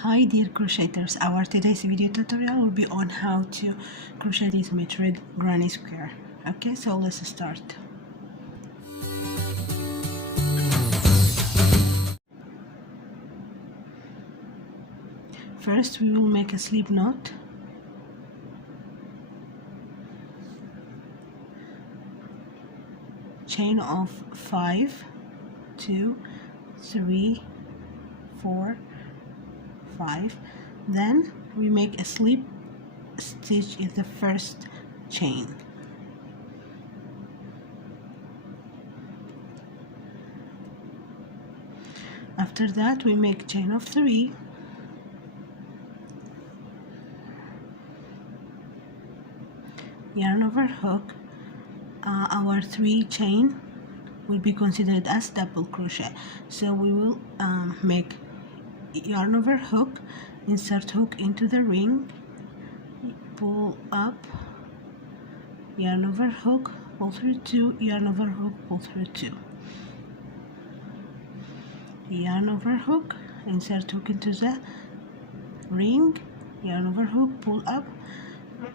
Hi dear crocheters, our today's video tutorial will be on how to crochet this MITERED granny square. Okay, so let's start. First we will make a slip knot. Chain of 5, 2, 3, 4, 5. Then we make a slip stitch in the first chain. After that we make chain of 3, yarn over hook. Our 3 chain will be considered as double crochet, so we will make yarn over hook, insert hook into the ring, pull up, yarn over hook, pull through 2, yarn over hook, pull through 2, yarn over hook, insert hook into the ring, yarn over hook, pull up,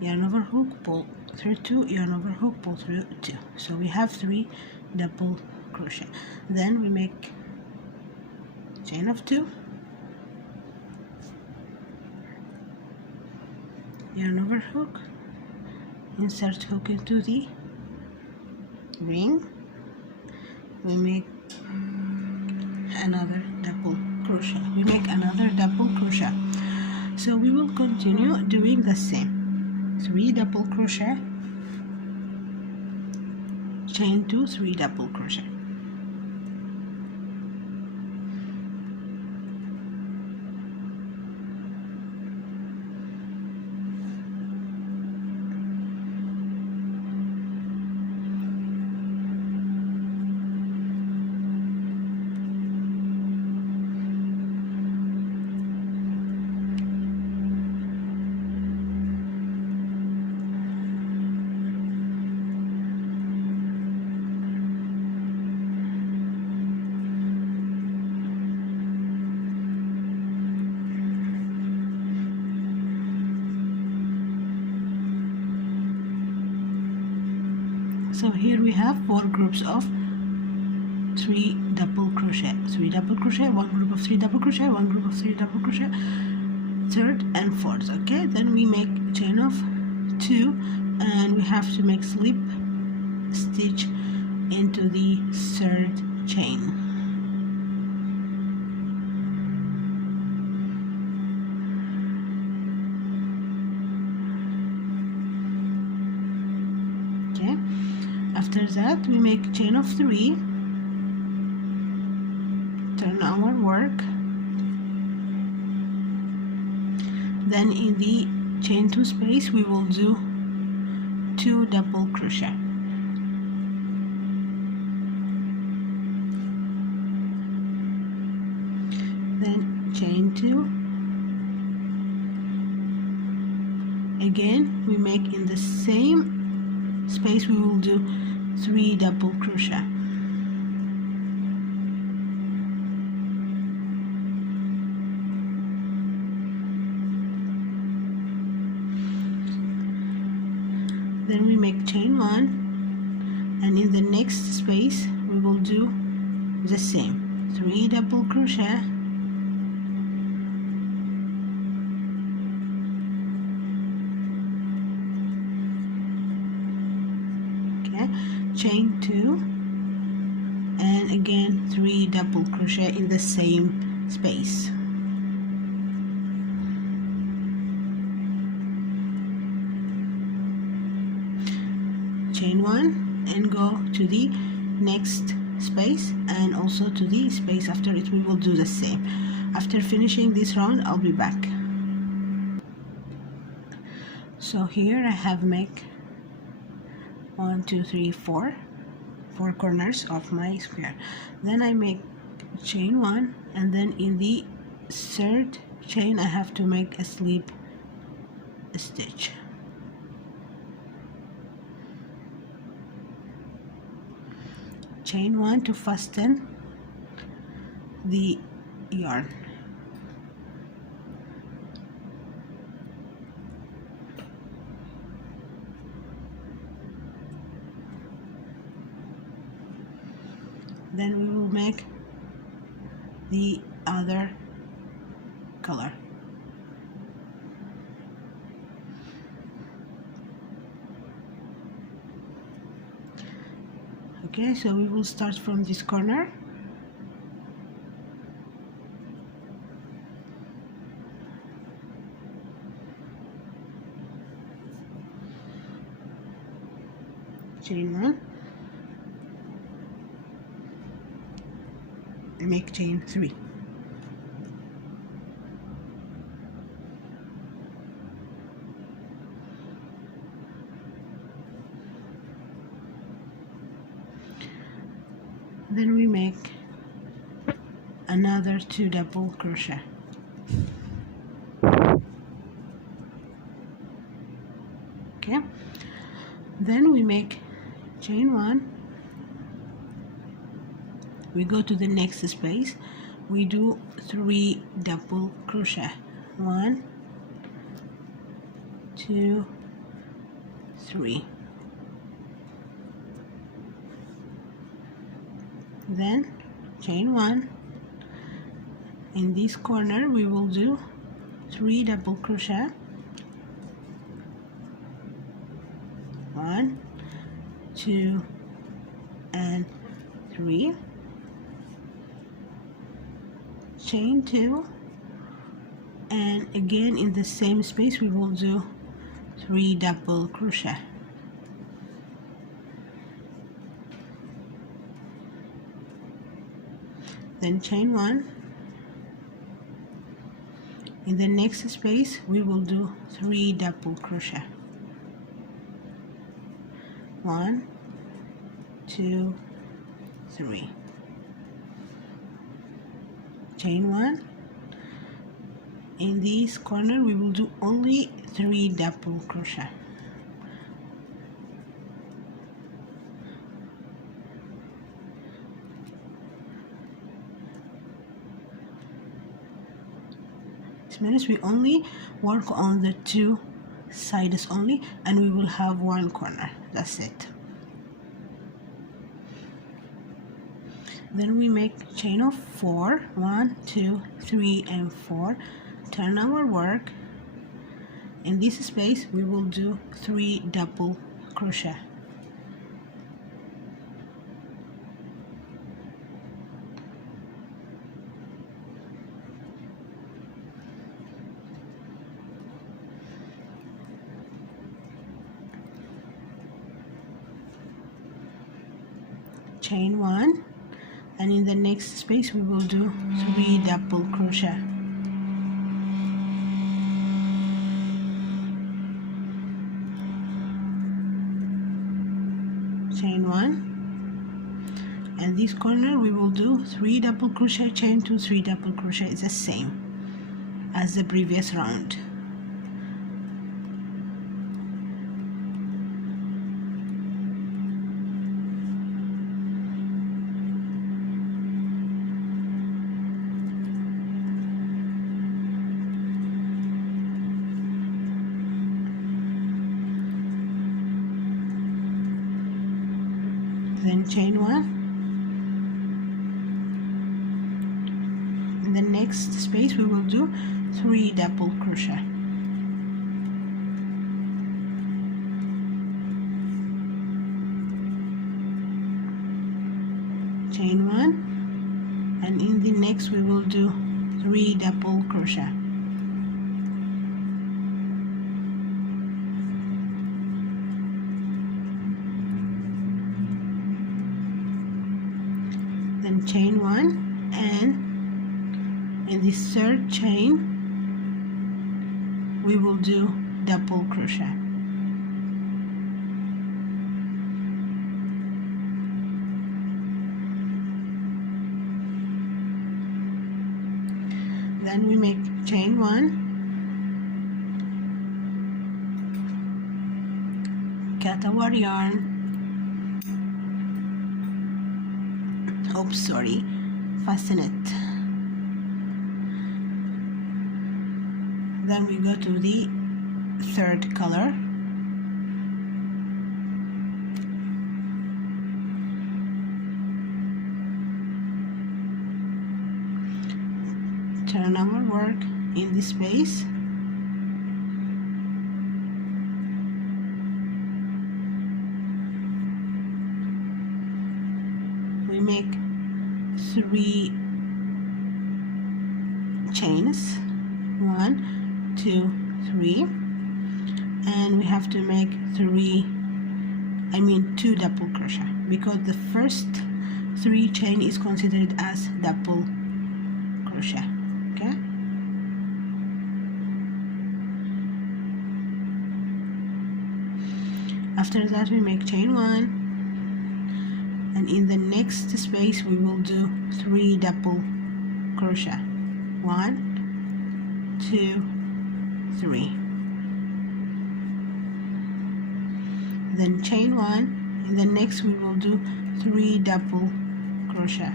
yarn over hook, pull through 2, yarn over hook, pull through 2. So we have 3 double crochet. Then we make chain of 2, yarn over hook, insert hook into the ring, we make another double crochet. So we will continue doing the same. 3 double crochet, chain 2, 3 double crochet. So here we have 4 groups of 3 double crochet, 3 double crochet, 1 group of 3 double crochet, 1 group of 3 double crochet, third and fourth. Okay, then we make chain of 2 and we have to make slip stitch into the third chain. Okay, after that we make chain of 3, turn our work, then in the chain 2 space we will do 2 double crochet. Then chain 2, again we make in the same space we will do 3 double crochet. Then we make chain 1 and in the next space we will do the same, 3 double crochet, chain 2 and again 3 double crochet in the same space. Chain 1 and go to the next space and also to the space after it. We will do the same. After finishing this round I'll be back. So here I have make 1, 2, 3, 4 corners of my square. Then I make chain 1 and then in the third chain I have to make a slip stitch. Chain 1 to fasten the yarn. Then we will make the other color. Okay, so we will start from this corner. Chain 1, and make chain 3. Then we make another 2 double crochet. Okay, then we make chain 1, we go to the next space, we do 3 double crochet. 1, 2, 3. Then chain 1, in this corner we will do 3 double crochet. 1, 2, and 3. Chain 2, and again in the same space we will do 3 double crochet. Then chain 1, in the next space we will do 3 double crochet. 1, 2, 3. Chain 1, in this corner we will do only 3 double crochet. This means we only work on the 2 sides only, and we will have 1 corner. That's it. Then we make chain of 4. 1, 2, 3, and 4. Turn our work. In this space we will do 3 double crochet. Chain 1, and in the next space we will do 3 double crochet. Chain 1, and this corner we will do 3 double crochet, chain 2, 3 double crochet. It's the same as the previous round. Then chain 1, in the next space we will do 3 double crochet. Chain 1, and in the next we will do 3 double crochet. Then chain 1, and in this third chain we will do double crochet. Then we make chain 1, cut our yarn, fasten it. Then we go to the third color, turn our work in this space. We make 3 chains, 1, 2, 3, and we have to make 2 double crochet, because the first 3 chain is considered as double crochet. Okay, after that we make chain 1, and in the next space we will do 3 double crochet, 1, 2, 3, then chain 1. In the next we will do 3 double crochet,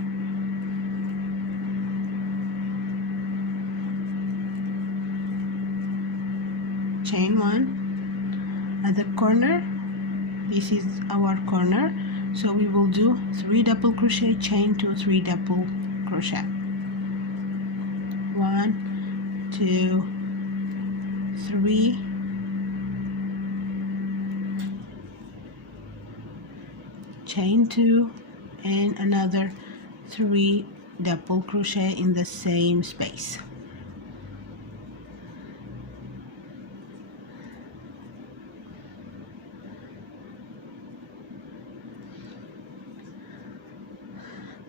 chain 1 at the corner. This is our corner, so we will do 3 double crochet, chain 2, 3 double crochet, 1, 2, 3, chain 2, and another 3 double crochet in the same space.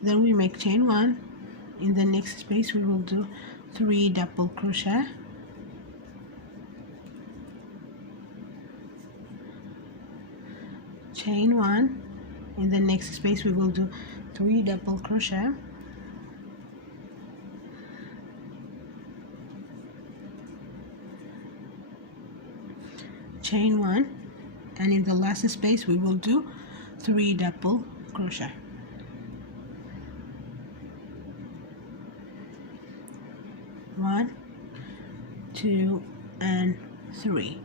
Then we make chain 1. In the next space we will do 3 double crochet, chain 1. In the next space we will do 3 double crochet, chain 1, and in the last space we will do 3 double crochet. One, 2, and 3.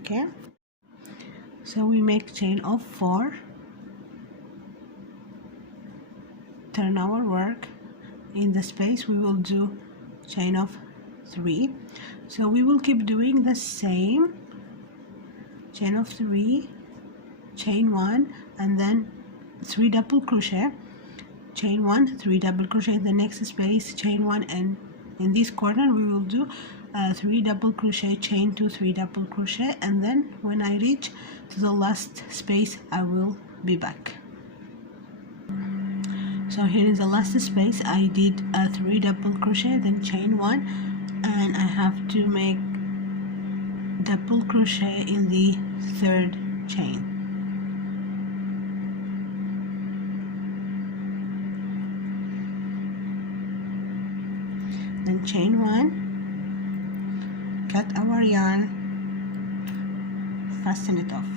Okay, so we make chain of 4, turn our work. In the space we will do chain of 3, so we will keep doing the same chain of 3, chain 1, and then 3 double crochet, chain 1, 3 double crochet in the next space, chain 1, and in this corner we will do 3 double crochet, chain 2, 3 double crochet, and then when I reach to the last space I will be back. So here is the last space. I did 3 double crochet, then chain 1, and I have to make double crochet in the 3rd chain. Then chain 1, cut our yarn, fasten it off.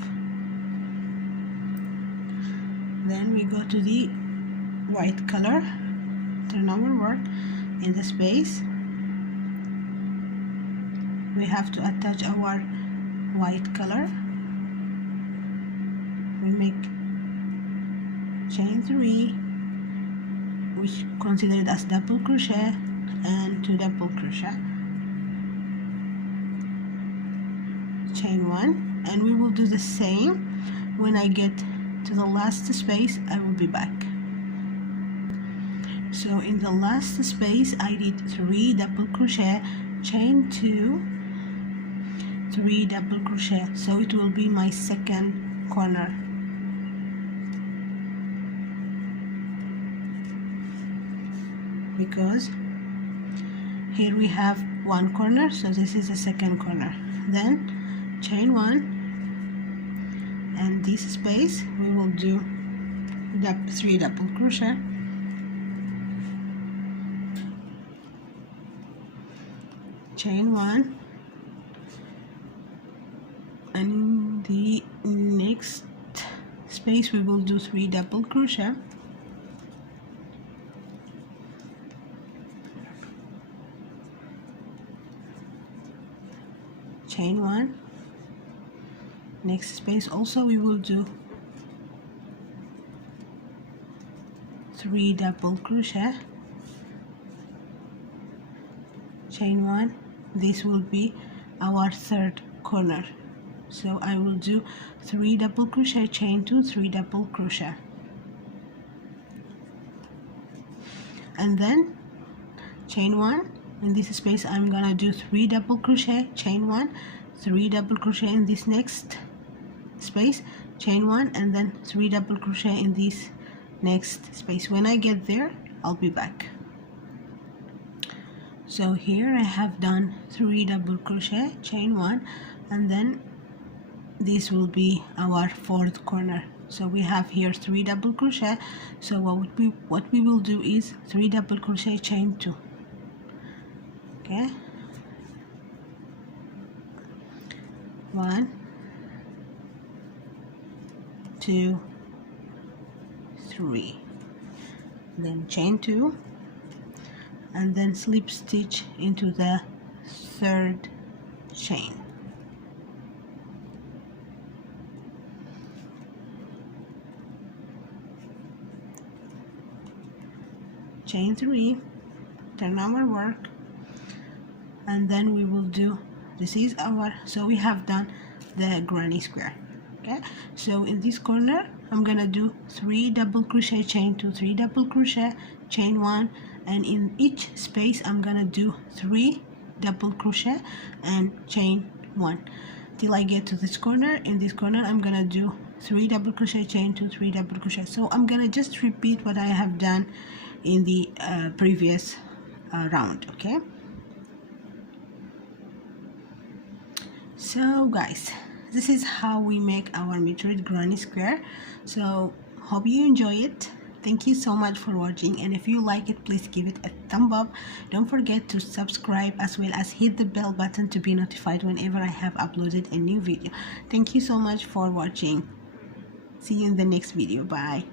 Then we go to the white color, turn our work. In the space we have to attach our white color. We make chain 3, which considered as double crochet, and 2 double crochet, chain 1, and we will do the same. When I get to the last space I will be back. So in the last space I did 3 double crochet, chain 2, 3 double crochet, so it will be my 2nd corner. Because here we have 1 corner, so this is the 2nd corner. Then chain 1, and this space we will do 3 double crochet, chain 1, and in the next space we will do 3 double crochet, chain 1. Next space also we will do 3 double crochet, chain 1. This will be our third corner, so I will do 3 double crochet, chain 2, 3 double crochet, and then chain 1. In this space I'm gonna do 3 double crochet, chain 1, 3 double crochet in this next space, chain 1, and then 3 double crochet in this next space. When I get there, I'll be back. So here I have done 3 double crochet, chain 1, and then this will be our fourth corner. So we have here 3 double crochet. So what we will do is 3 double crochet, chain 2. Okay, 1, 2, 3, then chain 2, and then slip stitch into the third chain. Chain 3, turn our work, and then we will do, this is our, so we have done the granny square. Okay, so in this corner I'm gonna do 3 double crochet, chain 2, 3 double crochet, chain 1, and in each space I'm gonna do 3 double crochet and chain 1 till I get to this corner. In this corner I'm gonna do 3 double crochet, chain 2, 3 double crochet. So I'm gonna just repeat what I have done in the previous round. Okay, so guys, this is how we make our MITERED granny square. So hope you enjoy it. Thank you so much for watching, and if you like it, please give it a thumb up. Don't forget to subscribe as well as hit the bell button to be notified whenever I have uploaded a new video. Thank you so much for watching. See you in the next video. Bye.